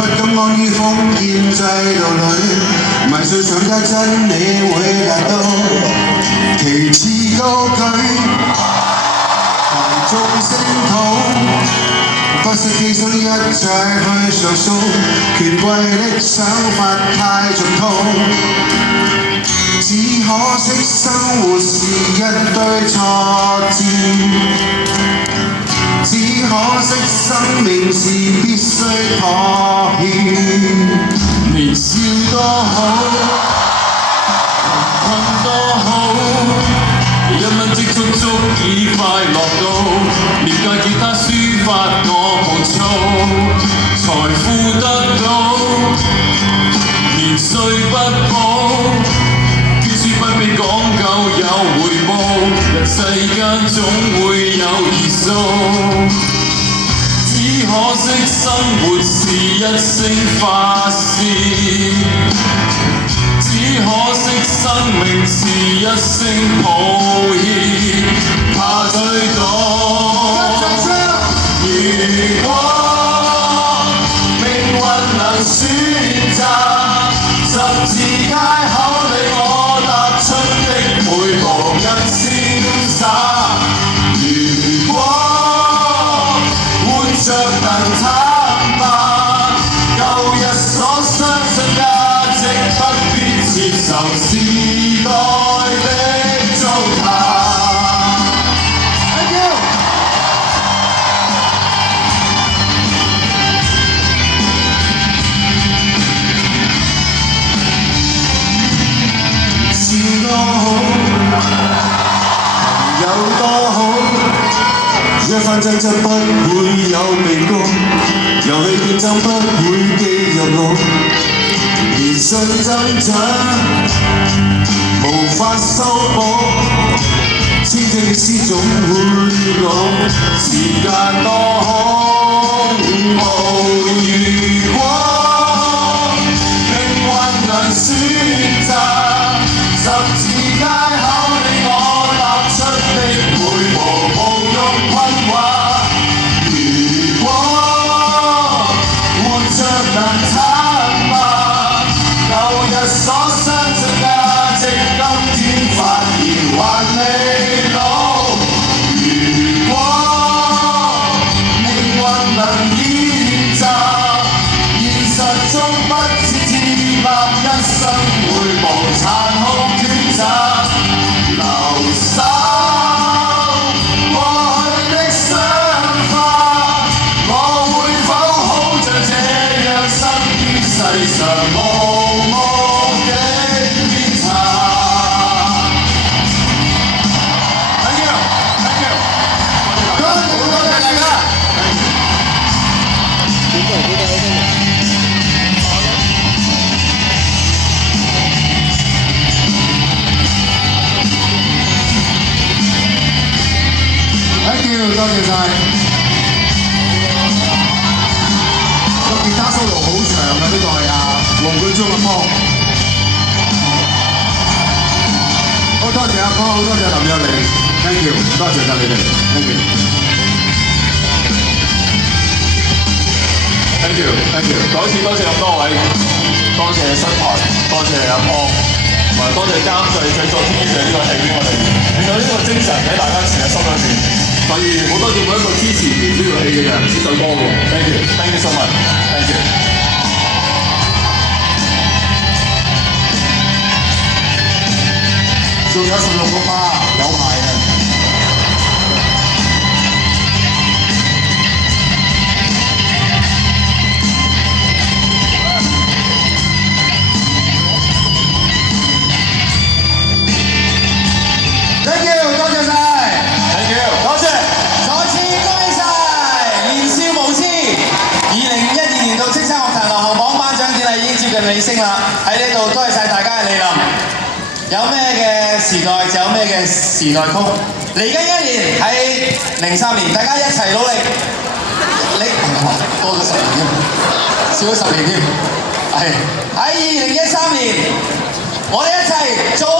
不敢安於封建制度裏，迷信上街真理會達到，旗幟高舉，群眾聲討。不惜犧牲一切去上訴，權貴的想法太俗套，只可惜生活是一堆挫折，只可惜生命是必須妥協。年少多好，貧困多好，一蚊積蓄足以快樂到，廉價吉他抒發我暴躁，財富得到，年歲不保，捐書不必講究有回報，人世間總會有異數，只可惜生活是一聲發泄，只可惜生命是一聲抱歉，怕最多。如果命運能選擇，十字街口你我踏出的每步更瀟灑。如果活着能坦白，舊日所相信價值不必接受時代的糟蹋。多好，朋友多好，一番爭執不會有被告，遊戲競爭不會記入腦，年歲增長無法修補，青春的詩總會老，時間多空無。如果命運能選擇，十字街口你我踏出的每步無用困惑。如果活着能坦白，舊日所相信價值今天發現還未老。如果命運能演習，現實中不只接納一生會無殘酷。留守過去的想法，我會否好像這樣生於世上無目的鞭策 ？Thank you， thank you， 多謝大家。多謝晒，個吉他 solo 好長啊！呢個係黃貫中嘅歌。好多謝阿哥，好多謝林若寧 ，thank you， 多謝晒你哋 ，thank you，thank you，thank you， 再一次多謝咁多位，多謝新台，多謝阿哥，同埋多謝監製製作天嘅呢個戲俾我哋，令到呢個精神喺大家成日心裏邊。所以好多謝每一個支持呢個戲嘅人，呢首歌嘅 ，thank you，thank you so much，thank you。仲有16個巴，有排嘅。Thank you， 多謝晒。Thank you， 多謝。再次恭喜晒年少無知2012年度青山樂壇流行榜頒獎典禮已經接近尾聲啦，喺呢度多謝晒大家嘅蒞臨。有咩嘅時代就有咩嘅時代曲。嚟緊一年喺03年，大家一齊努力。多咗10年添，少咗10年添。係喺2013年，我哋一齊做。